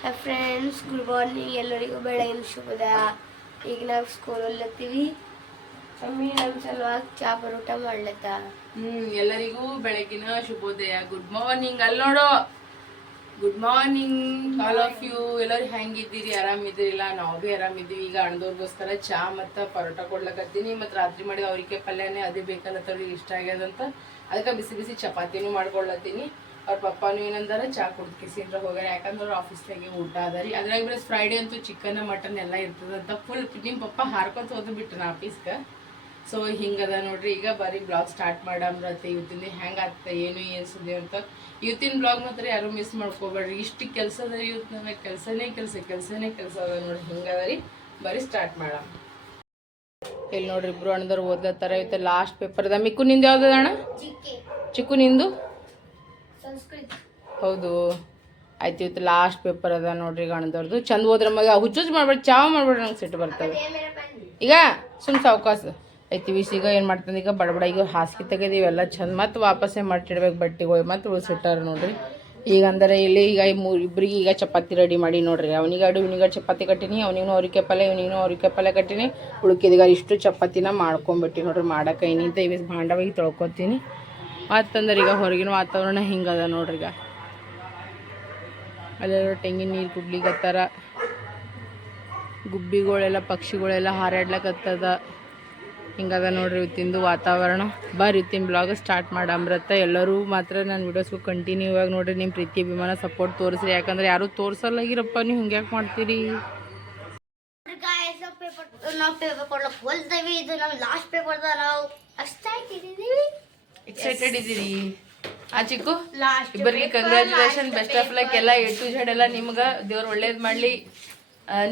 Hi friends good morning ಎಲ್ಲರಿಗೂ ಬೆಳಗಿನ ಶುಭೋದಯ ಈಗ ನಾವು ಸ್ಕೂಲಲ್ಲಿ ಹತ್ತೀವಿ ಮಮ್ಮಿ ನಮ್ಮ ಸಲುವಾಗಿ ಚಾ ಪರೋಟ ಮಾಡ್ಲತ್ತ? ಹ್ಮ್, ಎಲ್ಲರಿಗೂ ಬೆಳಗಿನ ಶುಭೋದಯ. ಗುಡ್ ಮಾರ್ನಿಂಗ್ ಅಲ್ಲಿ ನೋಡು. Good morning all of you ಎಲ್ಲರೂ ಹೆಂಗಿದ್ದೀರಿ? ಆರಾಮಿದ್ದೀರಿಲ್ಲ? ನಾವು ಭೀ ಆರಾಮಿದ್ದೀವಿ. ಈಗ ಅಣ್ಣದವ್ರಿಗೋಸ್ಕರ ಚಾ ಮತ್ತು ಪರೋಟ ಕೊಡ್ಲಕತ್ತೀನಿ. ಮತ್ತು ರಾತ್ರಿ ಮಾಡಿ ಅವ್ರಿಗೆ ಪಲ್ಯನೇ ಅದೇ ಬೇಕಲ್ಲತ್ತವ್ರಿಗೆ ಇಷ್ಟ ಆಗ್ಯದಂತ. ಅದಕ್ಕೆ ಬಿಸಿ ಬಿಸಿ ಚಪಾತಿನೂ ಮಾಡ್ಕೊಳ್ಲತ್ತೀನಿ ಅವ್ರ ಪಪ್ಪಾನು ಏನಂದಾರ ಚಾ ಕುಡ್ದು ಕಿಸಿಂದ್ರ ಹೋಗ್ಯಾರ. ಯಾಕಂದ್ರೆ ಅವ್ರ ಆಫೀಸ್ದಾಗೆ ಊಟ ಅದ ರೀ. ಅದ್ರಾಗ ಬರೀ ಫ್ರೈಡೆ ಅಂತೂ ಚಿಕನ್ ಮಟನ್ ಎಲ್ಲ ಇರ್ತದಂತ ಫುಲ್ ನಿಮ್ಮ ಪಪ್ಪ ಹಾರ್ಕೊತ ಹೋದ್ ಬಿಟ್ಟು ನಾ ಆಫೀಸ್ಗೆ ಸೊ ಹಿಂಗದ ನೋಡ್ರಿ. ಈಗ ಬರೀ ಬ್ಲಾಗ್ ಸ್ಟಾರ್ಟ್ ಮಾಡಮ್ರತ್ತೆ ಇವತ್ತಿನ ಹೆಂಗೆ ಆಗ್ತದೆ ಏನು ಏನು ಸುದ್ದಿ ಅಂತ. ಇವತ್ತಿನ ಬ್ಲಾಗ್ ಮಾತ್ರ ಯಾರು ಮಿಸ್ ಮಾಡ್ಕೋಬೇಡ್ರಿ. ಇಷ್ಟು ಕೆಲಸ ಅದ ರೀ ಇವತ್ತು ನನಗೆ ಕೆಲಸನೇ ಕೆಲಸ ಕೆಲಸನೇ ಕೆಲಸ ಅದ ನೋಡ್ರಿ. ಹಿಂಗದ ರೀ. ಬರೀ ಸ್ಟಾರ್ಟ್ ಮಾಡಮ್. ಇಲ್ಲಿ ನೋಡ್ರಿ ಇಬ್ರು ಅಣ್ಣದವ್ರು ಓದ್ಲತ್ತಾರ. ಇವತ್ತು ಲಾಸ್ಟ್ ಪೇಪರ್ ಅದ ಮಿಕ್ಕು ನಿಂದು ಯಾವ್ದದ ಅಣ್ಣ? ಚಿಕ್ಕಿ ನಿಂದು? ಹೌದು. ಆಯ್ತು, ಇವತ್ತು ಲಾಸ್ಟ್ ಪೇಪರ್ ಅದ ನೋಡ್ರಿ ಗಣದವ್ರದ್ದು ಚಂದ ಹೋದ್ರ ಮಗ. ಹುಚ್ಚುಚ್ಚು ಮಾಡ್ಬೇಡಿ, ಚಾವ್ ಮಾಡ್ಬೇಡ ನಂಗೆ ಸಿಟ್ಟು ಬರ್ತದೆ. ಈಗ ಸುಮ್ಮ ಸಾವ್ಕಾಸ ಐತಿ ಈಗ ಏನು ಮಾಡ್ತಾನೆ ಈಗ ಬಡಬಡ ಈಗ ಹಾಸಿಗೆ ತೆಗೆದು ಇವೆಲ್ಲ ಚಂದ. ಮತ್ತೆ ವಾಪಸ್ಸೇ ಮಾಡಿಡ್ಬೇಕು ಹೋಗಿ ಮತ್ತೆ ಉಳಿಸಿಟ್ಟಾರ ನೋಡ್ರಿ. ಈಗ ಅಂದರೆ ಇಲ್ಲಿ ಈಗ ಮೂರು ಇಬ್ಬರಿಗೆ ಈಗ ಚಪಾತಿ ರೆಡಿ ಮಾಡಿ ನೋಡ್ರಿ. ಅವನಿಗೆ ಅಡು, ಇವನಿಗೆ ಚಪಾತಿ ಕಟ್ಟಿನಿ ಅವನಿಗೂ ಅವ್ರಿಗೆ ಪಲ್ಯ ಇವನಿಗೂ ಅವ್ರಿಗೆ ಪಲ್ಯ ಕಟ್ಟಿನಿ. ಉಳುಕಿದಾಗ ಇಷ್ಟು ಚಪಾತಿನ ಮಾಡ್ಕೊಂಬಿಟ್ಟು ನೋಡ್ರಿ. ಮಾಡೋಕೆ ಏನಿಂತ ಇವ್ ಭಾಂಡವಾಗಿ ತೊಳ್ಕೊತೀನಿ. ಮತ್ತಂದ್ರೆ ಈಗ ಹೊರಗಿನ ವಾತಾವರಣ ಹಿಂಗದ ನೋಡ್ರಿ ಈಗ. ಅಲ್ಲೆಲ್ಲ ತೆಂಗಿನ ನೀರು ಕುಡ್ಲಿಕತ್ತಾರ. ಗುಬ್ಬಿಗಳೆಲ್ಲ, ಪಕ್ಷಿಗಳೆಲ್ಲ ಹಾರಾಡ್ಲಕತ್ತದ. ಹಿಂಗದ ನೋಡ್ರಿ ಇವತ್ತಿಂದು ವಾತಾವರಣ. ಬರ್ರಿ ಇವತ್ತಿನ ಬ್ಲಾಗ್ ಸ್ಟಾರ್ಟ್ ಮಾಡಮ್ರತ್ತ ಎಲ್ಲರೂ ಮಾತ್ರ ನನ್ನ ವಿಡಿಯೋಸ್ಗೂ ಕಂಟಿನ್ಯೂ ಆಗಿ ನೋಡ್ರಿ ನಿಮ್ಮ ಪ್ರೀತಿ, ಅಭಿಮಾನ ಸಪೋರ್ಟ್ ತೋರಿಸ್ರಿ. ಯಾಕಂದ್ರೆ ಯಾರೂ ತೋರಿಸಲ್ಲಾಗಿರಪ್ಪ, ನೀವು ಹಿಂಗೆ ಯಾಕೆ ಮಾಡ್ತೀರಿ ನಾವು ಪೇಪರ್ ಕೊಡ್ಲಕ್ಕೆ ಹೋಲ್ತೇವೆ. ಇದು ನಮ್ಮ ಲಾಸ್ಟ್ ಪೇಪರ್ ನಾವು ಎಕ್ಸೈಟೆಡ್ ಇದ್ದೀರಿ ಆ ಚಿಕ್ಕು? ಇಬ್ಬರಿಗೆ ಕಂಗ್ರ್ಯಾಚುಲೇಷನ್ ಬೆಸ್ಟ್ ಆಫ್ ಲಕ್ ಎಲ್ಲ ಎ ಟು ಝೆಡ್ ಎಲ್ಲ ನಿಮ್ಗೆ ದೇವ್ರು ಒಳ್ಳೇದು ಮಾಡಲಿ.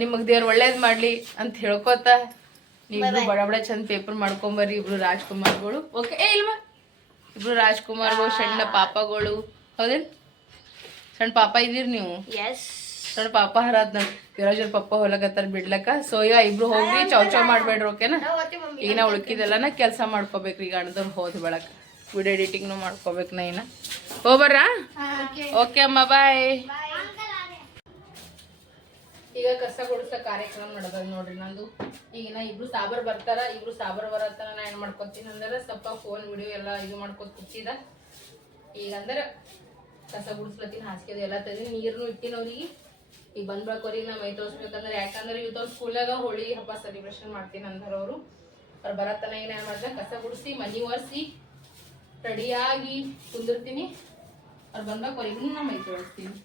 ನಿಮಗೆ ದೇವ್ರು ಒಳ್ಳೇದು ಮಾಡಲಿ ಅಂತ ಹೇಳ್ಕೊತ ನೀವು ಬಡ ಬಡ ಚಂದ ಪೇಪರ್ ಮಾಡ್ಕೊಂಬರ್ರಿ ಇಬ್ರು ರಾಜ್ಕುಮಾರ್ಗಳು. ಓಕೆ ಏ ಇಲ್ವಾ? ಇಬ್ರು ರಾಜ್ಕುಮಾರ್ಗಳು ಸಣ್ಣ ಪಾಪಗಳು. ಹೌದೇನು? ಸಣ್ಣ ಪಾಪ ಇದ್ದೀರಿ ನೀವು? ಸಣ್ಣ ಪಾಪ ಹರಾದ್ ನಾನು ಯುವರಾಜ್ ಪಪ್ಪ ಹೊಲಕತ್ತಾರ ಬಿಡ್ಲಕ್ಕ. ಸೊ ಈಗ ಇಬ್ರು ಹೋಗಿ ಚೌ ಚೌ ಮಾಡ್ಬೇಡ್ರಿ ಓಕೆನಾ ಈಗ ನಾ ಉಳ್ಕಿದೆಲ್ಲನ ಕೆಲಸ ಮಾಡ್ಕೋಬೇಕ್ರಿ ಈಗ ಅಣ್ಣದವ್ರು ಹೋದ ಬೆಳಕ. ವಿಡಿಯೋ ಎಡಿಟಿಂಗ್ನು ಮಾಡ್ಕೋಬೇಕು ನಾ ಇನ್ನ ಹೋಗ್ಬರ್ರಾ ಓಕೆ ಅಮ್ಮ ಬಾಯ್ ಈಗ ಕಸ ಗುಡಿಸೋ ಕಾರ್ಯಕ್ರಮ ನಡೆದ ನೋಡ್ರಿ ನಂದು. ಈಗ ನಾ ಇಬ್ರು ಸಾಬರ್ ಬರ್ತಾರ ಇಬ್ರು ಸಾಬರ್ ಬರತ್ತಾರ ನಾ ಏನ್ ಮಾಡ್ಕೊತೀನಿ ಅಂದ್ರೆ ಸ್ವಲ್ಪ ಫೋನ್ ವಿಡಿಯೋ ಎಲ್ಲ ಇದು ಮಾಡ್ಕೊತ ಕುಚ್ಚಿದ ಈಗ ಅಂದ್ರೆ ಕಸ ಗುಡಿಸ್ಲತ್ತೀನಿ ಹಾಸಿಗೆ ಎಲ್ಲ ತೆಗೆದು ನೀರ್ನು ಇಟ್ಟಿನ ಅವ್ರಿಗೆ. ಈಗ ಬಂದ್ ಅವ್ರಿಗೆ ನಾ ಮೈ ತೋರಿಸ್ಬೇಕಂದ್ರೆ ಯಾಕಂದ್ರೆ ಇವತ್ತು ಸ್ಕೂಲಾಗ ಹೋಳಿ ಹಬ್ಬ ಸೆಲೆಬ್ರೇಷನ್ ಮಾಡ್ತೀನಿ ಅಂದಾರ ಅವರು. ಅವ್ರು ಬರತ್ತನ ಏನ್ ಮಾಡ್ದೆ? ಕಸ ಗುಡಿಸಿ ಮನಿ ಒರೆಸಿ. ರೆಡಿಯಾಗಿ ಕುಂದಿರ್ತೀನಿ. ಅವ್ರು ಬಂದಾಗ ಅವ್ರಿಗೂ ನಾ ಮೈ ತೊಳಿಸ್ತೀನಿ.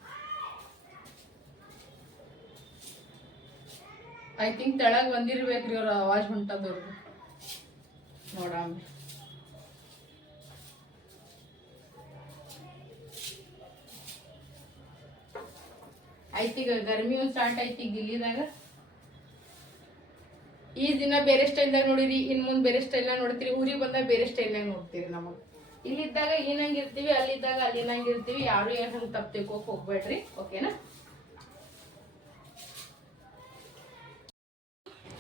ಐ ತಿಂಕ್ ತೆಳಗ್ ಬಂದಿರ್ಬೇಕ್ರಿ ಅವ್ರ ಅವಾಜ್ ಹೊಂಟದವ್ರದ್ದು ನೋಡಾಮ ಐತಿ ಈಗ ಗರ್ಮಿ ಒಂದು ಸ್ಟಾರ್ಟ್ ಐತಿ ಈಗ ಈ ದಿನ ಬೇರೆ ಸ್ಟೈಲ್ದಾಗ ನೋಡಿರಿ, ಇನ್ ಮುಂದೆ ಬೇರೆ ಸ್ಟೈಲ್ನಾಗ ನೋಡ್ತೀರಿ, ಊರಿಗೆ ಬಂದಾಗ ಬೇರೆ ಸ್ಟೈಲ್ನಾಗ ನೋಡ್ತೀರಿ ನಮಗ್. ಇಲ್ಲಿದ್ದಾಗ ಏನಂಗ್ ಇರ್ತೀವಿ ಅಲ್ಲಿದ್ದಾಗ ಅಲ್ಲಿನಂಗ್ ಇರ್ತೀವಿ ಯಾರು ಏನ್ ಹಂಗ್ ತಪ್ಪು ತಿಳ್ಕೊಕ್ ಹೋಗ್ಬೇಡ್ರಿ ಓಕೆನಾ?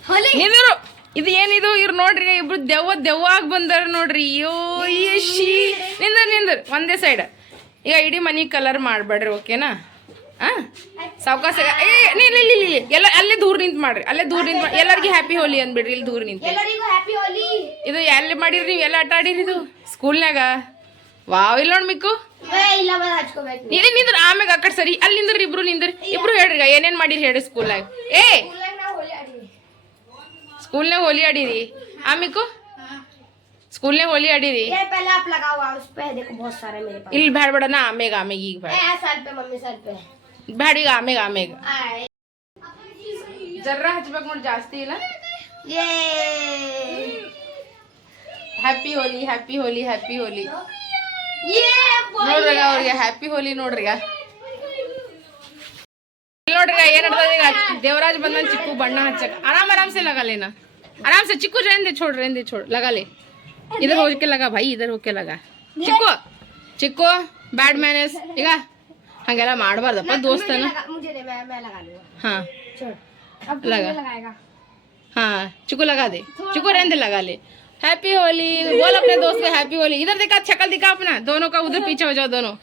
ಹೋಲಿ! ನಿಂದರು ಇದು ಏನಿದು? ಇವ್ರು ನೋಡ್ರಿ ಇಬ್ರು ದೆವ್ವ ದೆವ್ವಾಗ ಬಂದಾರ ನೋಡ್ರಿ. ಅಯ್ಯೋ ಶಿ! ನಿಂದ್ರ ನಿಂದ್ರ. ಒಂದೇ ಸೈಡ್ ಈಗ ಇಡೀ ಮನಿ ಕಲರ್ ಮಾಡ್ಬೇಡ್ರಿ ಓಕೆನಾ? ಆ ಸಾವ್ಕಾಸ ಏ ನಿಲ್ ಇಲ್ಲಿ ಇಲ್ಲಿ ಎಲ್ಲ ಅಲ್ಲೇ ದೂರ ನಿಂತ್ ಮಾಡ್ರಿ ಅಲ್ಲೇ ದೂರ ನಿಂತ್ ಮಾಡಿ ಎಲ್ಲರಿಗೂ ಹ್ಯಾಪಿ ಹೋಲಿ ಅಂದ್ಬಿಡ್ರಿ ಇಲ್ಲಿ ದೂರ ನಿಂತ ಎಲ್ಲರಿಗೂ ಹ್ಯಾಪಿ ಹೋಲಿ ಇದು ಎಲ್ಲಿ ಮಾಡಿರಿ ನೀವು ಎಲ್ಲ ಆಟ ಆಡಿರಿ ಇದು ಸ್ಕೂಲ್ನಾಗ ವಾವ್ ಇಲ್ಲ ನೋಡ್ ಮಿಕ್ಕು ಏ ಇಲ್ಲ ಬಂದು ಹಚ್ಕೋಬೇಕು ನೀನೇ ನಿಂದ್ರ ಆಮ್ಯಾಗ ಆ ಕಡೆ ಸರಿ ಅಲ್ಲಿ ನಿಂದ್ರಿ ಇಬ್ರು ನಿಂದ್ರಿ ಇಬ್ರು ಹೇಳ್ರಿ ಈಗ ಏನೇನ್ ಮಾಡಿರಿ ಹೇಳಿ ಸ್ಕೂಲ್ನಾಗ ಏ ಸ್ಕೂಲಾಗ ನಾವು ಹೋಲಿ ಆಡಿವಿ ಸ್ಕೂಲ್ನಾಗ ಹೋಲಿ ಆಡಿರಿ ಆಮಿಕು ಸ್ಕೂಲ್ನಾಗ ಹೋಲಿ ಆಡಿರಿ ये पहले आप लगाओ उस पे देखो बहुत सारे मेरे पास ಇಲ್ಲಿ ಬ್ಯಾಡ ಬೇಡ ನಾ ಆಮೇಗ ಆಮೇಗ ಈಗ ಬೇಡ ए साल पे मम्मी साल पे ಬ್ಯಾಡ ಈಗ ಆಮೇಗ ಆಮೇಗ आए ಜರ್ರ ಹಚ್ಬೇಕು ನೋಡಿ ಜಾಸ್ತಿ ಇಲ್ಲ ये happy Holi happy Holi happy Holi ये ನೋಡ್ರಿ ಅವ್ರಿಗೆ ಹ್ಯಾಪಿ ಹೋಲಿ ನೋಡ್ರಿ ಈಗ ಇಲ್ಲಿ ನೋಡ್ರಿ ಏನ್ ನಡ್ದದ ಈಗ ದೇವರಾಜ್ ಬಂದನ್ ಚಿಕ್ಕು ಬಣ್ಣ ಹಚ್ಚಕ್ ಆರಾಮ್ ಆರಾಮ್ से लगा लेना आराम से चिक्कू रहने दे छोड़ रहने दे छोड़ लगा ले इधर होके लगा भाई इधर होके लगा ಚಿಕ್ಕು ಚಿಕ್ಕು ಬ್ಯಾಡ್ ಮ್ಯಾನೇಸ್ ಈಗ ಹಂಗೆಲ್ಲ ಮಾಡಬಾರ್ದಪ್ಪ ದೋಸ್ತನ लगा मुझे दे मैं मैं लगा लूंगा ಹಾ छोड़ अब लगा लगाएगा हाँ चिकू लगा दे चिकू रहने दे लगा ले हैप्पी होली बोल अपने दोस्त को हैप्पी होली इधर दिखा शक्ल दिखा अपना दोनों का उधर पीछे हो जाओ दोनों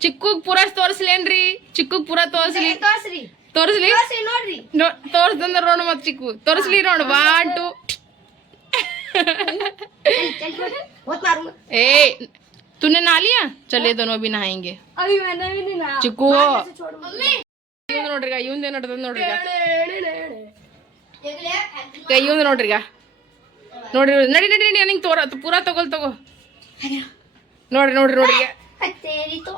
ಚಿಕ್ಕಗ್ ಪೂರ ತೋರ್ಸ್ಲೇನ್ರಿ ಚಿಕ್ಕಗ್ ಪೂರ ತೋರ್ಸ್ಲಿ ತೋರ್ಸ್ರಿ ತೋರ್ಸ್ಲಿ ತೋರ್ಸ್ರಿ ನೋಡ್ರಿ ನೋ- ತೋರ್ಸ್ದಂದ್ರ ನೋಡು ಮತ್ ಚಿಕ್ಕು ತೋರ್ಸ್ಲಿ ನೋಡು ಒನ್ ಟು होत मारू ए तूने नहा लिया चले दोनों भी नहाएंगे अभी मैंने भी नहीं नहा ಚಿಕ್ಕು छोड़ मम्मी ಇವಂದ್ ನೋಡ್ರಿಗ ಇವಂದ್ ಏನ್ ನಡ್ದದ ನೋಡ್ರಿಗ ಈಗ ಇವಂದ್ ನೋಡ್ರಿಗ ನೋಡ್ರಿ ನಡಿ ನಡಿ ನಡಿ ನಿಂಗೆ ತೋರ ಪೂರಾ ತಗೋಲ್ ತಗೋ ನೋಡ್ರಿ ನೋಡ್ರಿ ನೋಡ್ರಿಗ तेरी तो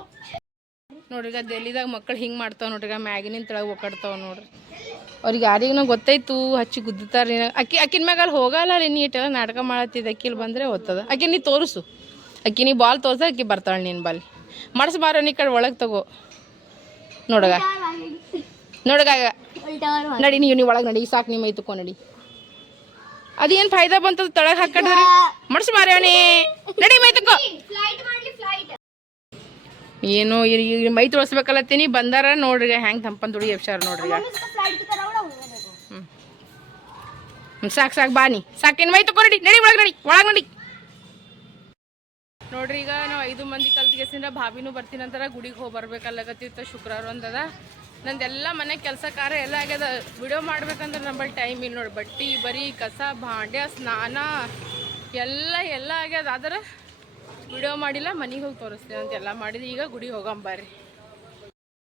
ನೋಡ್ರಿಗ ದೆಲ್ಲಿದಾಗ ಮಕ್ಕಳು ಹಿಂಗೆ ಮಾಡ್ತಾವ ನೋಡ್ರಿಗ ಮ್ಯಾಗಿನಿಂದ ತೆಳಗೆ ಒಕ್ಕಾಡ್ತಾವ ನೋಡ್ರಿ ಅವ್ರಿಗೆ ಯಾರಿಗೂ ಗೊತ್ತಾಯ್ತು ಹಚ್ಚಿ ಗುದ್ದುತ್ತಾರೆ ಅಕ್ಕಿ ಅಕ್ಕಿನ ಮ್ಯಾಗ ಅಲ್ಲಿ ಹೋಗಲ್ಲ ರೀ ನೀಟೆಲ್ಲ ನಾಟಕ ಮಾಡತ್ತಿದ್ದು ಅಕ್ಕಿ ಇಲ್ಲಿ ಬಂದರೆ ಓದ್ತದ ಅಕ್ಕಿ ನೀ ತೋರಿಸು ಅಕ್ಕಿ ಬಾಲ್ ತೋರ್ಸ, ಅಕ್ಕಿ ಬರ್ತಾಳೆ ನೀನು ಬಾಲ್ ಮಡಿಸ್ಬಾರ ನೀ ಕಡೆ ಒಳಗೆ ತಗೋ. ನೋಡಗ. ನೋಡಗ ನಡಿ ನೀವು ನೀವು ಒಳಗೆ ನಡಿ ಸಾಕು ನಿಮ್ಮ ಐತಕೋ ನಡಿ. ಅದೇನು ಫಾಯ್ದಾ ಬಂತದ ತಳಗೆ ಹಾಕೊಂಡ್ರೆ ಮಡ್ಸ್ ಮಾರ್ಯವಣಿ ನಡಿ ಮೈತಕೋ ಏನೋ ಈಗ ಮೈ ತೊಳಸ್ಬೇಕಲ್ಲತ್ತೀನಿ, ಬಂದಾರ ನೋಡ್ರಿ ಹೆಂಗೆ ತಂಪನ್ ದುಡಿ ಎಪ್ಸಾರ ನೋಡ್ರಿ ಸಾಕ್ ಸಾಕ್, ಬಾ ನೀ. ಸಾಕೇನ್ ಮೈ ತಕೋ, ನಡಿ ನಡಿ, ಒಳಗೆ ನಡಿ ಒಳಗೆ ನಡಿ. ನೋಡ್ರಿ, ಈಗ ನಾವು ಐದು ಮಂದಿ ಕಲ್ತಿಗೆಸಿಂದ ಭಾವಿನೂ ಬರ್ತೀನಂತಾರ ಗುಡಿಗೆ ಹೋಗಿ ಬರ್ಬೇಕಲ್ಲಾಗತ್ತಿತ್ತು ಶುಕ್ರವಾರ ಒಂದದ. ನಂದೆಲ್ಲ ಮನೆ ಕೆಲಸ ಕಾರ್ಯ ಎಲ್ಲ ಆಗ್ಯದ. ವಿಡಿಯೋ ಮಾಡ್ಬೇಕಂದ್ರೆ ನಂಬಲ್ಲಿ ಟೈಮ್ ಇಲ್ಲ ನೋಡಿ, ಬಟ್ಟಿ, ಬರೀ, ಕಸ, ಭಾಂಡ್ಯ, ಸ್ನಾನ, ಎಲ್ಲ ಎಲ್ಲ ಆಗ್ಯದ. ಆದ್ರೆ ವಿಡಿಯೋ ಮಾಡಿಲ್ಲ, ಮನೆಗೆ ಹೋಗಿ ತೋರಿಸ್ತೀನಿ ಅಂತ ಎಲ್ಲ ಮಾಡಿದ್ವಿ ಈಗ ಗುಡಿಗೆ ಹೋಗಂಬರ್ರಿ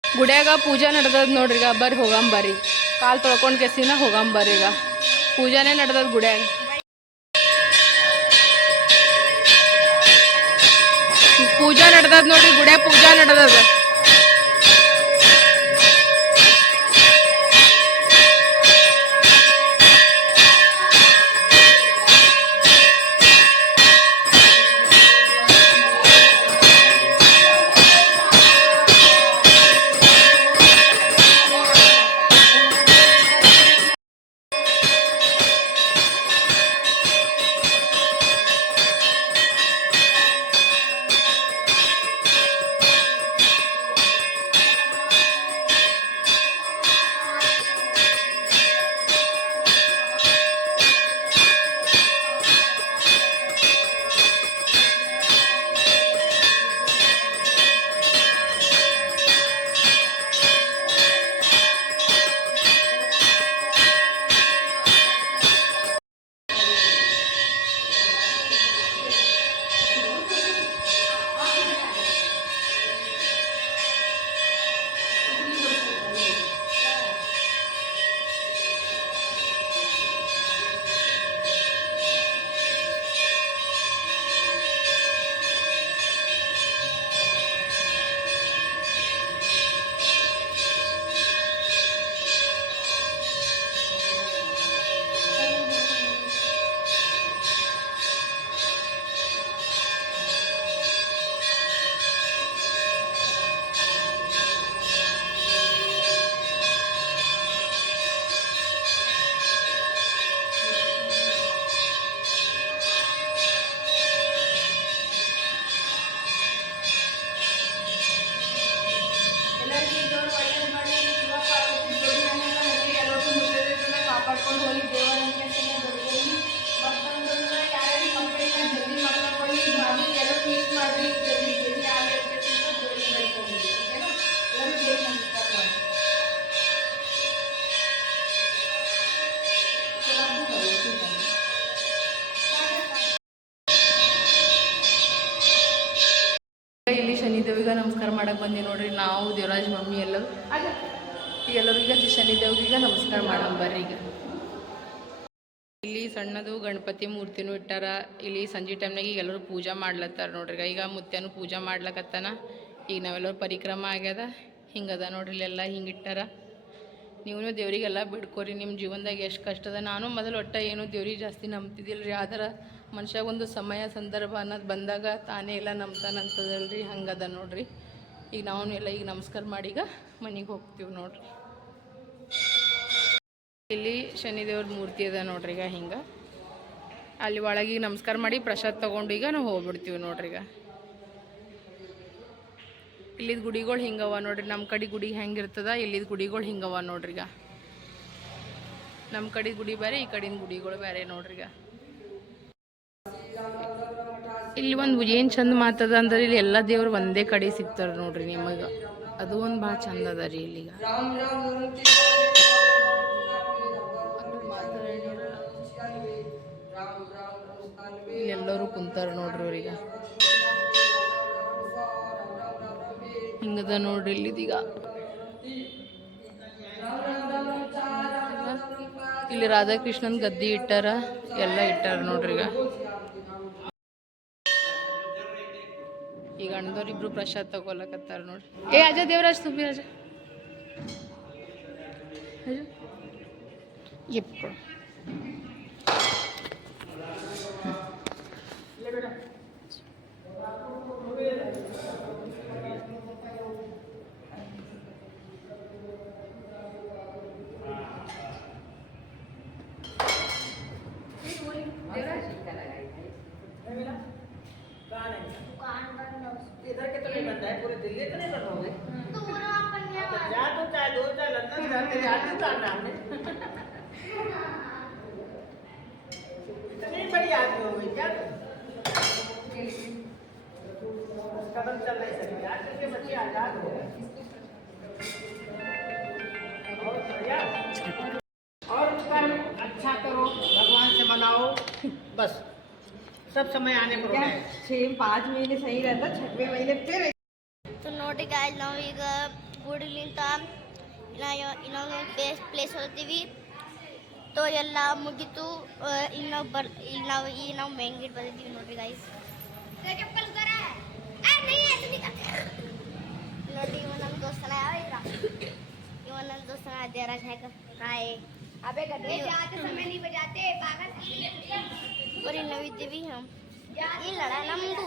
ಗುಡಿಯಾಗ ಪೂಜಾ ನಡೆದದ ನೋಡ್ರಿ, ಈಗ ಬರ್ರಿ ಹೋಗಂಬರ್ರಿ ಕಾಲು ತೊಳ್ಕೊಂಡು ಕೆಸಿನ ಹೋಗಂಬರ್ರಿ ಈಗ. ಪೂಜಾನೇ ನಡೆದದ ಗುಡಿಯಾಗ. ನಡ್ದದ ನೋಡ್ರಿ ಗುಡಿಯಾಗ ಪೂಜಾ ನಡ್ದದ. ಶನಿದೇವಿಗೆ ನಮಸ್ಕಾರ ಮಾಡಕ್ ಬಂದಿ ನೋಡ್ರಿ. ನಾವು ದೇವರಾಜ್ ಮಮ್ಮಿ ಎಲ್ಲರೂ. ಈಗ ಎಲ್ಲರೂ ಈಗ ನಮಸ್ಕಾರ ಮಾಡೋಣ ಬರ್ರಿ ಈಗ. ಇಲ್ಲಿ ಸಣ್ಣದು ಗಣಪತಿ ಮೂರ್ತಿನೂ ಇಟ್ಟಾರ. ಇಲ್ಲಿ ಸಂಜೆ ಟೈಮ್ನಾಗ ಈಗ ಎಲ್ಲರೂ ಪೂಜೆ ಮಾಡ್ಲತ್ತಾರ ನೋಡ್ರಿ. ಈಗ. ಈಗ ಪೂಜೆ ಪೂಜಾ ಮಾಡ್ಲಕತ್ತಾನ. ಈಗ ನಾವೆಲ್ಲರೂ ಪರಿಕ್ರಮ ಆಗ್ಯದ. ಹಿಂಗದ ನೋಡ್ರಿ ಇಲ್ಲೆಲ್ಲ ಹಿಂಗೆ ಇಟ್ಟಾರ. ನೀವು ದೇವರಿಗೆಲ್ಲ ಬಿಡ್ಕೋರಿ. ನಿಮ್ಮ ಜೀವನದಾಗ ಎಷ್ಟು ಕಷ್ಟದ. ನಾನು ಮೊದಲು ಒಟ್ಟ ಏನು ದೇವ್ರಿಗೆ ಜಾಸ್ತಿ ನಂಬ್ತಿದ್ದಿಲ್ಲ ರೀ ಆದ್ರೆ ಮನುಷ್ಯ ಒಂದು ಸಮಯ ಸಂದರ್ಭ ಅನ್ನೋದು ಬಂದಾಗ ತಾನೇ ಎಲ್ಲ ನಂಬ್ತಾನಂತದಲ್ರಿ ಹಂಗದ ನೋಡ್ರಿ. ಈಗ ನಾವು ಎಲ್ಲ ಈಗ ನಮಸ್ಕಾರ ಮಾಡಿ ಈಗ ಮನೆಗೆ ಹೋಗ್ತೀವಿ ನೋಡ್ರಿ. ಇಲ್ಲಿ ಶನಿದೇವ್ರ ಮೂರ್ತಿ ಅದ ನೋಡ್ರಿ ಈಗ ಹಿಂಗೆ. ಅಲ್ಲಿ ಒಳಗೆ ನಮಸ್ಕಾರ ಮಾಡಿ ಪ್ರಸಾದ್ ತಗೊಂಡು ಈಗ ನಾವು ಹೋಗ್ಬಿಡ್ತೀವಿ ನೋಡ್ರಿ ಈಗ. ಇಲ್ಲಿದ ಗುಡಿಗಳು ಹಿಂಗವ ನೋಡ್ರಿ ನಮ್ಮ ಕಡೆ ಗುಡಿ ಹೆಂಗಿರ್ತದ ಇಲ್ಲಿದ ಗುಡಿಗಳು ಹಿಂಗವ ನೋಡ್ರಿ ಈಗ. ನಮ್ಮ ಕಡೆ ಗುಡಿ ಬೇರೆ, ಈ ಕಡಿನ ಗುಡಿಗಳು ಬೇರೆ ನೋಡ್ರಿ ಈಗ. ಇಲ್ಲಿ ಒಂದು ಏನು ಚಂದ ಮಾತದ ಅಂದ್ರೆ ಇಲ್ಲಿ ಎಲ್ಲ ದೇವ್ರು ಒಂದೇ ಕಡೆ ಸಿಗ್ತಾರೆ ನೋಡ್ರಿ ನಿಮಗೆ. ಅದು ಒಂದು ಭಾಳ ಚಂದ ಅದ ರೀ ಇಲ್ಲಿಗ. ಇಲ್ಲಿ ಎಲ್ಲರೂ ಕುಂತಾರ ನೋಡ್ರಿ ಅವ್ರೀಗ. ಹಿಂಗದ ನೋಡ್ರಿ ಇಲ್ಲಿದೀಗ. ಇಲ್ಲಿ ರಾಧಾಕೃಷ್ಣನ್ ಗದ್ದಿ ಇಟ್ಟಾರ, ಎಲ್ಲ ಇಟ್ಟಾರ ನೋಡ್ರಿ ಈಗ ಈಗ ಅಣ್ಣದವ್ರಿಬ್ರು ಪ್ರಸಾದ್ ತಗೊಲಕತ್ತಾರ ನೋಡ್ರಿ ಏ ಅಜ ದೇವರಾಜ್ ತುಂಬಿ ಅಜ ಅಜ ಎಪ್ಪ. हमने इतनी बड़ी आदमी हो गई क्या? कदम चल नहीं सकते आज के बच्चे आज़ाद हो गए। अच्छा करो भगवान से मनाओ। बस। सब समय आने पर छह पाँच महीने सही रहता छठवें महीने फिर तो नोटिस गुड इवनिंग ಗುಡಿಲಿಂತ ಇನ್ನೊಂದು ಪ್ಲೇಸ್ ಪ್ಲೇಸ್ ಹೋಗ್ತೀವಿ ತೋ ಎಲ್ಲ ಮುಗೀತು. ಆ, ಈಗ ನಾವು ಬರ್ ಈಗ ನಾವು ಈಗ ನಾವು ಮೇನ್ ಗೇಟ್ ಬಂದಿದ್ದೀವಿ ನೋಡ್ರಿ ಗಾಯ್ಸ್ ನೋಡ್ರಿ ಇವ ನಮ್ಮ ದೋಸ್ತನ ಯಾವ ಇದ್ರ? ಇವ ನನ್ನ ದೋಸ್ತನ ದೇವರಾಜ್ ಹ್ಯಾಕ ಹಾಯ್. ಅಬೇ ಗದ್ದೆ ಜಾತೆ ಸಮಯ ನೀ ಬಜಾತೆ ಪಾಗಲ್ ಬರೀ ನಾವಿದ್ದೀವಿ ಹ್ಮ್. ಇಲ್ಲಡ ನಮ್ದು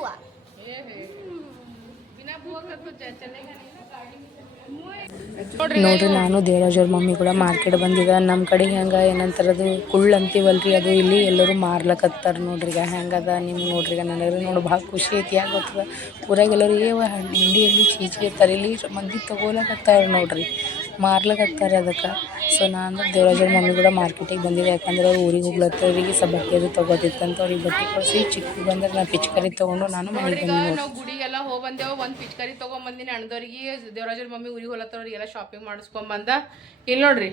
ನೋಡ್ರಿ, ನಾನು ದೇವರಾಜ್ ಅವ್ರ ಮಮ್ಮಿ ಕೂಡ ಮಾರ್ಕೆಟ್ ಬಂದಿದ ನಮ್ಮ ಕಡೆ ಹೆಂಗ ಏನಂತಾರದು ಕುಳ್ಳು ಅಂತೀವಲ್ರಿ, ಅದು ಇಲ್ಲಿ ಎಲ್ಲರೂ ಮಾರ್ಲಕತ್ತಾರ ನೋಡ್ರಿ ಈಗ. ಹೆಂಗದ ನಿಮ್ಗೆ ನೋಡ್ರಿ ನನಗೆ ನೋಡಿ, ಭಾಳ ಖುಷಿ ಐತಿ ಯಾಕೆ ಗೊತ್ತದ ಊರಾಗ ಎಲ್ಲರೂ, ಏ ಹಿಂಡಿಯಲ್ಲಿ ಚೀಚಿಗೆ ಇಲ್ಲಿ ಮಂದಿ ತಗೋಲಕತ್ತಾರ ನೋಡ್ರಿ. ಮಾರ್ಲಕತ್ತಾರ ಅದಕ್ಕೆ. ಸೊ ನಾನು ದೇವರಾಜರ ಮಮ್ಮಿ ಕೂಡ ಮಾರ್ಕೆಟಿಗೆ ಬಂದಿದ್ದೆ. ಯಾಕಂದ್ರೆ ಅವ್ರು ಊರಿಗೆ ಹೋಗ್ಲತ್ತವ್ರಿಗೆ ಸ ಬಟ್ಟೆ ಅದು ತೊಗೋದಿತ್ತಂತ ಅವ್ರಿಗೆ ಬಟ್ಟೆ ಕೊಡಿಸಿ. ಚಿಕ್ಕ ಬಂದ್ರೆ ನಾನು ಪಿಚ್ಕರಿ ತೊಗೊಂಡು ನಾನು ಮನೆಗೆ ಬಂದೆ ನಾವು ಗುಡಿಗೆಲ್ಲ ಹೋಗಿ ಬಂದೆವು ಒಂದು ಪಿಚ್ಕರಿ ತೊಗೊಂಬಂದಿನಿ. ಅಣ್ಣದವ್ರಿಗೆ ದೇವರಾಜರ ಮಮ್ಮಿ ಊರಿಗೆ ಹೋಗ್ಲತ್ತವ್ರಿಗೆಲ್ಲ ಶಾಪಿಂಗ್ ಮಾಡಿಸ್ಕೊಂಬಂದ. ಇಲ್ಲಿ ನೋಡ್ರಿ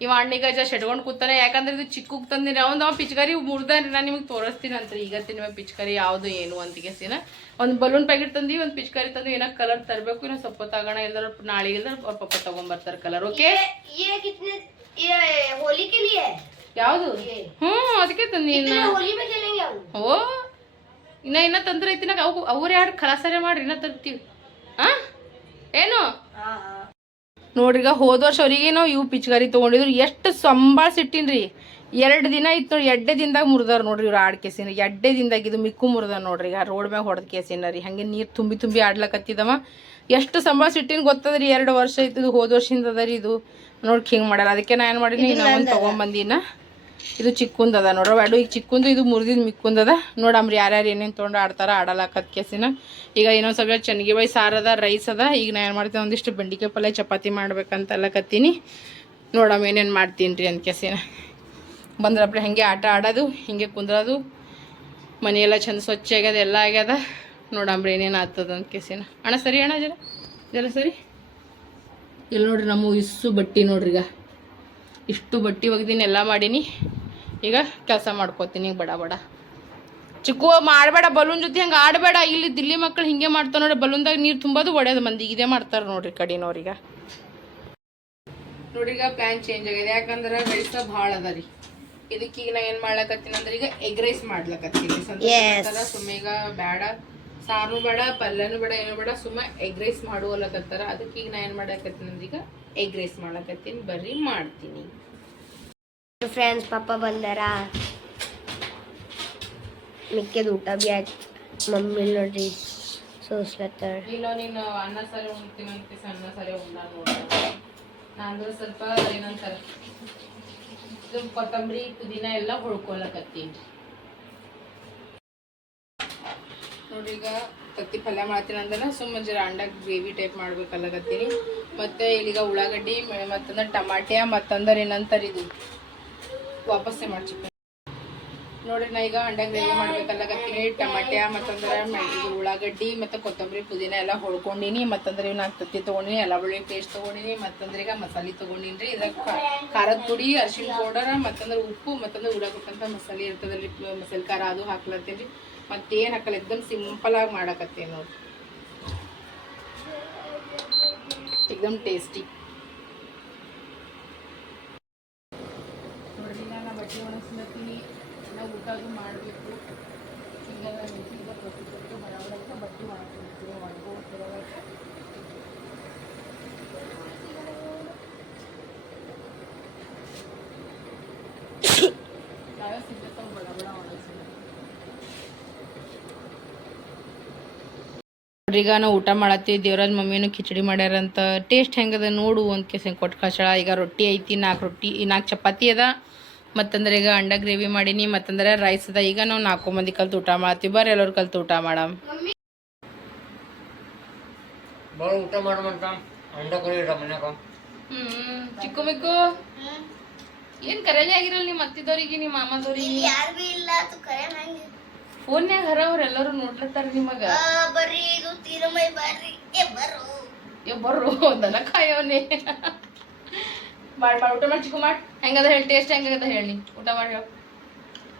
ಇವ ಅಣ್ಣಿಗ ಜಸ್ಟ್ ಎಟ್ಕೊಂಡು ಕೂತಾನೆ. ಯಾಕಂದ್ರೆ ಇದು ಚಿಕ್ಕಗೆ ತಂದಿನಿ ಅವ್ನು ಅವ ಪಿಚ್ಕರಿ ಮುರ್ದಾನ್ರಿ ನಾನು ನಿಮಗೆ ತೋರಿಸ್ತೀನಂತ್ರಿ ಈಗ ತಿನ್ಮೇಲೆ ಪಿಚ್ಕರಿ ಯಾವುದು ಏನು ಅಂತಿಗೆಸಿನ ಒಂದು ಬಲೂನ್ ಪ್ಯಾಕೆಟ್ ತಂದಿ ಒಂದು ಪಿಚ್ಕರಿ ತಂದು ಏನೋ ಕಲರ್ ತರಬೇಕು ಇನ್ನೊಂದು ಸ್ವಲ್ಪ ತಗೋಣ ಇಲ್ದ ನಾಳೆ ಇಲ್ದ ಪಪ್ಪ ತಗೊಂಬರ್ತಾರೆ ಕಲರ್ ಓಕೆ ಯಾವುದು? ಹ್ಞೂ ಅದಕ್ಕೆ ತಂದಿ ಓ ಇನ್ನ ಇನ್ನ ತಂದ್ರೆ ಐತಿನಾಗ ಅವು ಅವ್ರು ಯಾರು ಖಲಾಸರೆ ಮಾಡ್ರಿ ಇನ್ನ ತರ್ತೀವಿ ಹಾಂ ಏನು? ನೋಡ್ರಿಗ ಹೋದ ವರ್ಷ ಅವರಿಗೆ ನಾವು ಇವು ಪಿಚ್ಕಾರಿ ತೊಗೊಂಡಿದ್ರು. ಎಷ್ಟು ಸಂಭಾಳ್ಸಿಟ್ಟಿನ್ರಿ ಎರಡು ದಿನ ಇತ್ತು ನೋಡಿ ಎಡ್ಡೆ ದಿನದಾಗ ಮುರಿದಾರ ನೋಡ್ರಿ ಇವ್ರು ಆಡ್ ಕೇಸಿನ ಎಡ್ಡೆ ದಿನದಾಗ ಇದು ಮಿಕ್ಕು ಮುರಿದ ನೋಡ್ರಿ ಈಗ ರೋಡ್ ಮ್ಯಾಗ ಹೊಡೆದ ಕೇಸಿನ ರೀ. ಹಂಗೆ ನೀರು ತುಂಬಿ ತುಂಬಿ ಆಡ್ಲಕತ್ತಿದವ. ಎಷ್ಟು ಸಂಬಳ ಸಿಟ್ಟಿನ ಗೊತ್ತದ್ರಿ ಎರಡು ವರ್ಷ ಇತ್ತು ಹೋದ ವರ್ಷದಿಂದ ಅದ ರೀ ಇದು. ನೋಡಿ ಹಿಂಗೆ ಮಾಡಲ್ಲ. ಅದಕ್ಕೆ ನಾ ಏನು ಮಾಡೀನಿ ನಾನು ತೊಗೊಂಬಂದಿನ. ಇದು ಚಿಕ್ಕುಂದದ ನೋಡ್ರಿ. ಎರಡು ಈಗ ಚಿಕ್ಕುಂದು, ಇದು ಮುರಿದಿದ್ದು ಮಿಕ್ಕುಂದದ. ನೋಡಮ್ರಿ ಯಾರ್ಯಾರು ಏನೇನು ತೊಗೊಂಡು ಆಡ್ತಾರ ಆಡಲಾಕತ್ ಕೇಸಿನ. ಈಗ ಇನ್ನೊಂದು ಸ್ವಲ್ಪ ಚೆನ್ನಿಗೆ ಬೈ ಸಾರದ ರೈಸ್ ಅದ. ಈಗ ನಾನು ಏನು ಮಾಡ್ತೀನಿ, ಒಂದಿಷ್ಟು ಬೆಂಡಿಕಾಯಿ ಪಲ್ಯ ಚಪಾತಿ ಮಾಡ್ಬೇಕಂತೆಲ್ಲ ಕತ್ತೀನಿ ನೋಡಮ್ಮ ಏನೇನು ಮಾಡ್ತೀನಿ ರೀ ಅಂತ ಕೆಸಿನ. ಬಂದ್ರಪ್ಪ ಹಂಗೆ ಆಟ ಆಡೋದು, ಹಿಂಗೆ ಕುಂದ್ರೋದು. ಮನೆಯೆಲ್ಲ ಚಂದ ಸ್ವಚ್ಛ ಆಗ್ಯದ, ಎಲ್ಲ ಆಗ್ಯದ. ನೋಡಮ್ರಿ ಏನೇನು ಆಗ್ತದ ಅಂತ ಕೇಸಿನ. ಅಣ್ಣ, ಸರಿ ಅಣ್ಣ ಜರ ಜರ ಸರಿ. ಇಲ್ಲಿ ನೋಡ್ರಿ ನಮ್ಮ ಇಸ್ಸು ಬಟ್ಟಿ ನೋಡ್ರಿ ಈಗ ಇಷ್ಟು ಬಟ್ಟೆ ಒಗ್ದೀನಿ, ಎಲ್ಲ ಮಾಡೀನಿ. ಈಗ ಕೆಲಸ ಮಾಡ್ಕೋತೀನಿ ಬಡ ಬಡ. ಚಿಕ್ಕು ಮಾಡಬೇಡ, ಬಲೂನ್ ಜೊತೆ ಹಂಗೆ ಆಡಬೇಡ. ಇಲ್ಲಿ ದಿಲ್ಲಿ ಮಕ್ಕಳು ಹಿಂಗೆ ಮಾಡ್ತಾವೆ ನೋಡಿ ಬಲೂನ್ದಾಗ ನೀರು ತುಂಬೋದು ಒಡೆಯೋದು ಮಂದಿಗೆ ಇದೇ ಮಾಡ್ತಾರೆ ನೋಡ್ರಿ ಕಡಿನವ್ರೀಗ ಈಗ. ಪ್ಲಾನ್ ಚೇಂಜ್ ಆಗಿದೆ. ಯಾಕಂದ್ರೆ ರೈಸ ಭಾಳ ಅದ ರೀ. ಇದಕ್ಕೀಗ ನಾ ಏನು ಮಾಡ್ಲಕತ್ತೀನಿ ಅಂದ್ರೆ ಈಗ ಎಗ್ ರೈಸ್ ಮಾಡ್ಲಕತ್ತೀನಿ. ಈಗ ಬೇಡ ಸಾರು ಬೇಡ ಪಲ್ಯನೂ ಬೇಡ ಏನು ಬೇಡ ಸುಮ್ಮ ಎಗ್ ರೈಸ್ ಮಾಡುವಲ್ಲಕತ್ತಾರ. ಅದಕ್ಕೆ ಈಗ ನಾ ಏನು ಮಾಡಕತ್ತೀನಿ ಅಂದ್ರೆ ಈಗ ಎಗ್ ರೈಸ್ ಮಾಡ್ಲಕತ್ತೀನಿ ಬರ್ರಿ ಮಾಡ್ತೀನಿ. ಫ್ರೆಂಡ್ಸ್ ಪಪ್ಪ ಬಂದಾರ. ಮಿಕ್ಕಿದ ಊಟ ಬಿ ಆಯ್ತು. ಮಮ್ಮಿ ನೋಡ್ರಿ ಸೋಸ್ಲತ್ತಾರ ಇಲ್ಲ ನೀನು ಅನ್ನ ಸಾರಿ ಉಣ್ತೀನಿ ಅಂತ ಅನ್ನ ಸಾರಿ ಉಣ್ಣ ನೋಡ. ನಾನು ಸ್ವಲ್ಪ ಏನಂತಾರೆ ಕೊತ್ತಂಬರಿ ಪುದೀನ ಎಲ್ಲ ಹುಳ್ಕೊಳಕತ್ತೀನಿ ನೋಡ್ರಿ ಈಗ ತತ್ತಿ ಪಲ್ಯ ಮಾಡ್ತೀನಿ ಅಂದ್ರೆ ಸುಮ್ಮನೆ ಜರ ಅಂಡಾಗ ಗ್ರೇವಿ ಟೈಪ್ ಮಾಡ್ಬೇಕಲ್ಲಗತ್ತೀನಿ. ಮತ್ತೆ ಇಲ್ಲಿಗ ಉಳ್ಳಾಗಡ್ಡಿ ಮತ್ತಂದ್ರೆ ಟಮಾಟ್ಯ, ಮತ್ತಂದ್ರೆ ಏನಂತಾರೆ ಇದು. ವಾಪಸ್ಸೇ ಮಾಡಿ ಚಿಕನ್ ನೋಡ್ರಿ ನಾ ಈಗ ಅಂಡ ಗ್ರೇವಿ ಮಾಡ್ಬೇಕಲ್ಲಗತ್ತೀನಿ. ಟಮಾಟ್ಯ, ಮತ್ತಂದ್ರೆ ಇದು ಉಳ್ಳಾಗಡ್ಡಿ, ಮತ್ತು ಕೊತ್ತಂಬರಿ, ಪುದೀನ ಎಲ್ಲ ಹೊಳ್ಕೊಂಡಿನಿ ಮತ್ತಂದ್ರೆ ಇವ್ನ ತತ್ತಿ ತೊಗೊಂಡಿನಿ ಎಲ್ಲ ಬಳ್ಳಿ ಪೇಸ್ಟ್ ತಗೊಂಡಿನಿ. ಮತ್ತಂದ್ರೆ ಈಗ ಮಸಾಲೆ ತೊಗೊಂಡಿನಿ ರೀ ಇದ್ರಾಗ ಖಾರದ ಪುಡಿ, ಅರಿಶಿಣ ಪೌಡರ್, ಮತ್ತಂದ್ರೆ ಉಪ್ಪು, ಮತ್ತಂದ್ರೆ ಉಳ್ಳಾಗಡ್ಡಂತ ಮಸಾಲೆ ಇರ್ತದಲ್ರಿ. ಮಸಾಲೆ ಖಾರ ಅದು ಹಾಕ್ಲತ್ತೀನಿ ರೀ ಮತ್ತೇನು ಹಾಕಲ್ಲ ಎಕ್ದಮ್ ಸಿಂಪಲ್ ಆಗಿ ಮಾಡಕತ್ತೀನಿ ನೋಡಿ. ಎಕ್ದಮ್ ಟೇಸ್ಟಿ ನೋಡ್ರಿ ನಾನು ಬಟ್ಟೆ ಒಣಗಿಸ್ಲತ್ತೀನಿ. ನಾವು ಊಟ ಅದು ಮಾಡಬೇಕು. ಈಗ ಈಗ ಬಟ್ಟೆ ಬರೋಬ್ಬರ ಬಟ್ಟೆ ಒಣಗಿಸ್ತೀನಿ ಒಣಗೋಗ್ತಿರೋದಕ್ಕೆ ಯಾವ್ಯಾವ ಸಿಗ್ತಾವ ಬಡ ಬಡ ಒಣಗಿಸ್ತೀನಿ ನೋಡ್ರಿ ಈಗ ನಾವು ಊಟ ಮಾಡತ್ತೀವಿ ದೇವರಾಜ್ ಮಮ್ಮಿನೂ ಖಿಚಡಿ ಮಾಡ್ಯಾರಂತ. ಟೇಸ್ಟ್ ಹೆಂಗದ ನೋಡು ಅಂತ ಕೇಸ್ ಕೊಟ್ಟು ಕಳ್ಸಳ ಈಗ ರೊಟ್ಟಿ ಐತಿ ನಾಲ್ಕು ರೊಟ್ಟಿ ನಾಲ್ಕು ಚಪಾತಿ ಅದ. ಮತ್ತಂದ್ರೆ ಈಗ ಅಂಡ ಗ್ರೇವಿ ಮಾಡೀನಿ ಮತ್ತಂದ್ರೆ ರೈಸ್ ಅದ. ಈಗ ನಾವು ನಾಲ್ಕು ಮಂದಿ ಕಲ್ತು ಊಟ ಮಾಡತ್ತೀವಿ ಬರ್ರಿ ಎಲ್ಲರೂ ಕಲ್ತು ಊಟ ಮಾಡಮ್. ಬರೋ ಊಟ ಅಂಡ ಚಿಕ್ಕು ಮಿಕ್ಕು. ಏನ್ ಕರೆಯಲ್ಲೇ ಆಗಿರಲ್ಲ ನಿಮ್ಮ ಅತ್ತಿದವ್ರಿಗೆ ನಿಮ್ಮ ಮಾಮದವ್ರಿಗೆ? ಯಾರು ಇಲ್ಲ ಫೋನ್ಯಾಗ ಹರವ್ರ ಎಲ್ಲರೂ ನೋಡ್ಲತ್ತಾರ ನಿಮಗ? ಬರ್ರಿ ಇದು ತೀರಮೈ ಬರ್ರಿ. ಏ ಬರ್ರು. ಏ ಬರ್ರು ದನ ಕಾಯೋನೆ ಮಾಡಿ ಮಾಡಿ ಊಟ ಮಾಡಿ ಚಿಕ್ಕು ಮಾಡಿ ಹೆಂಗದ ಹೇಳಿ ಟೇಸ್ಟ್ ಹೆಂಗದ ಹೇಳಿ ಊಟ ಮಾಡಿ ಹೇಳು.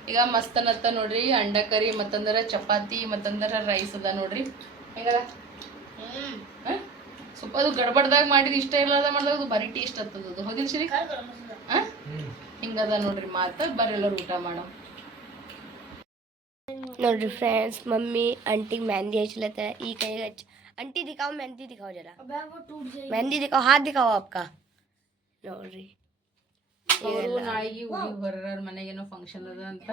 ಈಗ ಮಸ್ತ್ ಅನ್ನತ್ತ ನೋಡ್ರಿ ಅಂಡ ಕರಿ ಮತ್ತಂದ್ರ ಚಪಾತಿ ಮತ್ತಂದ್ರ ರೈಸ್ ಅದ ನೋಡ್ರಿ. ಹೆಂಗದ? ಸ್ವಲ್ಪ ಅದು ಗಡ್ಬಡ್ದಾಗ ಮಾಡಿದ ಇಷ್ಟ ಇಲ್ಲದ ಮಾಡಿದಾಗ ಅದು ಬರೀ ಟೇಸ್ಟ್ ಆಗ್ತದ ಅದು. ಹೋಗಿಲ್ ಸಿರಿ ಹ? ಹಿಂಗದ ನೋಡ್ರಿ ಮಾತ ಬರ್ರಿ ಎಲ್ಲರೂ ಊಟ ಮಾಡೋ ನೋಡ್ರಿ ಫ್ರೆಂಡ್ಸ್ ಮಮ್ಮಿ आंटी मेहंदी हचलता है ई कहेगा आंटी दिखाओ मेहंदी दिखाओ जरा मेहंदी दिखाओ हाथ दिखाओ आपका ನೋಡ್ರಿ ಅವರು ನಾಳೆಗೆ ಊರಿಗೆ ಬರೋರ ಮನೆಗೇನೋ ಫಂಕ್ಷನ್ ಅದ ಅಂತ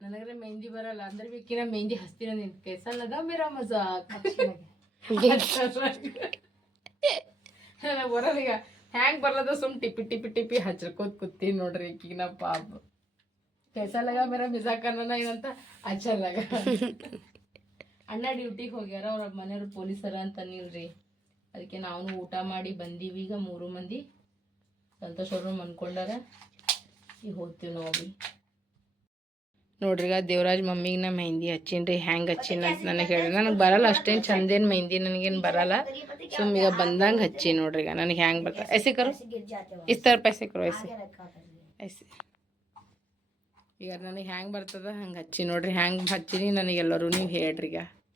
ನನಗ್ರೆ ಮೆಹಂದಿ ಬರಲ್ಲ ಅಂದ್ರೆ ಬೇಕಿನ ಮೆಹಂದಿ ಹಸ್ತಿನ ನಿನ್ ಕೇಸಲ್ಲದ ಮೇರಾ ಮಜಾಕ್ ಬರೋದ ಈಗ ಹ್ಯಾಂಗ್ ಬರ್ಲದ ಸುಮ್ ಟಿಪಿ ಟಿಪಿ ಟಿಪಿ ಹಚ್ಕೋತ್ ಕೂತೀನಿ ನೋಡ್ರಿ ಈಕಿಗೆ ನಾ ಪಾಪ ಕೆಸಲಗ ಮೇರಾ ಮಿಜಾಕ್ ಅನ್ನೋಣ ಏನಂತ ಹಚ್ಚಲ್ಲಾಗ ಅಣ್ಣ ಡ್ಯೂಟಿಗೆ ಹೋಗ್ಯಾರ ಅವ್ರ ಮನೆಯವ್ರು ಪೊಲೀಸರ ಅಂತ ನಿಲ್ರಿ ಅದಕ್ಕೆ ನಾವು ಊಟ ಮಾಡಿ ಬಂದೀವಿ ಈಗ ಮೂರು ಮಂದಿ ಸಂತೋಷ್ ಅವ್ರು ಮನ್ಕೊಂಡಾರ ಈಗ ಹೋಗ್ತೀವಿ ನಾವು ಬಿ ನೋಡ್ರಿ ಈಗ ದೇವರಾಜ್ ಮಮ್ಮಿಗೆ ನಾ ಮೆಹಂದಿ ಹಚ್ಚೀನ್ರಿ ಹ್ಯಾಂಗೆ ಹಚ್ಚೀನಿ ಅಂತ ನನಗೆ ಹೇಳಿ ನನಗೆ ಬರಲ್ಲ ಅಷ್ಟೇನು ಚಂದೇನು ಮೆಹಂದಿ ನನಗೇನು ಬರಲ್ಲ ಸುಮ್ ಈಗ ಬಂದಂಗೆ ಹಚ್ಚಿ ನೋಡ್ರಿ ಈಗ ನನಗೆ ಹ್ಯಾಂಗೆ ಬರ್ತಾ ऐसे करो इस तरफ ऐसे करो ऐसे ऐसे ಈಗ ನನಗೆ ಹ್ಯಾಂಗೆ ಬರ್ತದ ಹಂಗೆ ಹಚ್ಚಿ ನೋಡ್ರಿ ಹ್ಯಾಂಗೆ ಹಚ್ಚಿನಿ ನನಗೆ ಎಲ್ಲರೂ ನೀವು ಹೇಳ್ರಿ ಈಗ.